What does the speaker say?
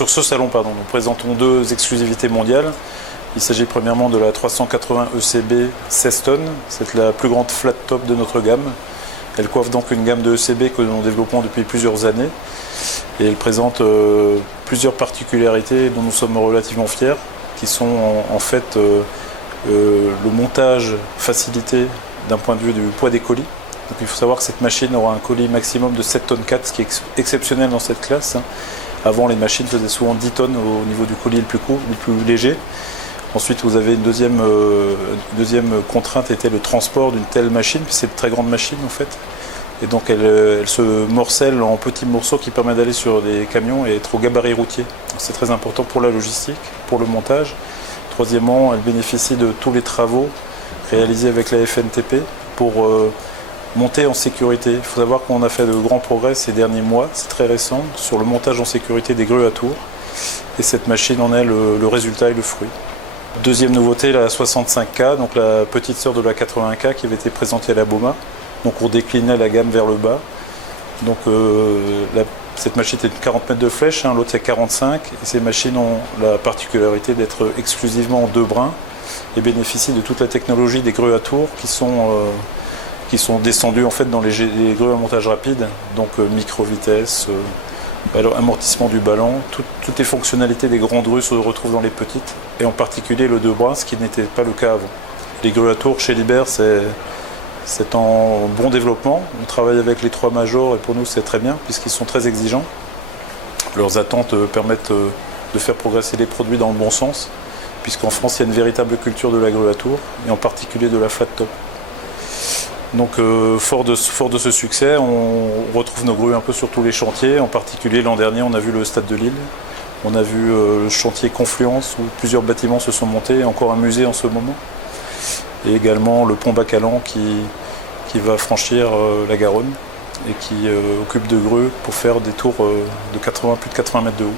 Sur ce salon, nous présentons deux exclusivités mondiales. Il s'agit premièrement de la 380 ECB 16 tonnes. C'est la plus grande flat top de notre gamme. Elle coiffe donc une gamme de ECB que nous développons depuis plusieurs années. Et elle présente plusieurs particularités dont nous sommes relativement fiers, qui sont en fait le montage facilité d'un point de vue du poids des colis. Donc il faut savoir que cette machine aura un colis maximum de 7 tonnes 4, ce qui est exceptionnel dans cette classe. Avant, les machines faisaient souvent 10 tonnes au niveau du colis le plus court, le plus léger. Ensuite, vous avez une deuxième contrainte, était le transport d'une telle machine, puis c'est une très grande machine en fait. Et donc elle se morcelle en petits morceaux qui permettent d'aller sur des camions et être au gabarit routier. C'est très important pour la logistique, pour le montage. Troisièmement, elle bénéficie de tous les travaux réalisés avec la FNTP pour monter en sécurité. Il faut savoir qu'on a fait de grands progrès ces derniers mois, c'est très récent, sur le montage en sécurité des grues à tours. Et cette machine en est le résultat et le fruit. Deuxième nouveauté, la 65K, donc la petite sœur de la 80K qui avait été présentée à la BOMA. Donc on déclinait la gamme vers le bas. Donc cette machine est de 40 mètres de flèche, l'autre c'est 45. Et ces machines ont la particularité d'être exclusivement en deux brins et bénéficient de toute la technologie des grues à tours qui sont descendues en fait dans les grues à montage rapide, donc micro-vitesse, amortissement du ballon, toutes les fonctionnalités des grandes grues se retrouvent dans les petites, et en particulier le deux brins, ce qui n'était pas le cas avant. Les grues à tours chez Liebherr, c'est en bon développement. On travaille avec les trois majors et pour nous c'est très bien puisqu'ils sont très exigeants. Leurs attentes permettent de faire progresser les produits dans le bon sens, puisqu'en France il y a une véritable culture de la grue à tours et en particulier de la flat top. Donc fort de ce succès, on retrouve nos grues un peu sur tous les chantiers. En particulier l'an dernier, on a vu le Stade de Lille, on a vu le chantier Confluence où plusieurs bâtiments se sont montés, et encore un musée en ce moment. Et également le pont Bacalan qui va franchir la Garonne et qui occupe de grues pour faire des tours de plus de 80 mètres de haut.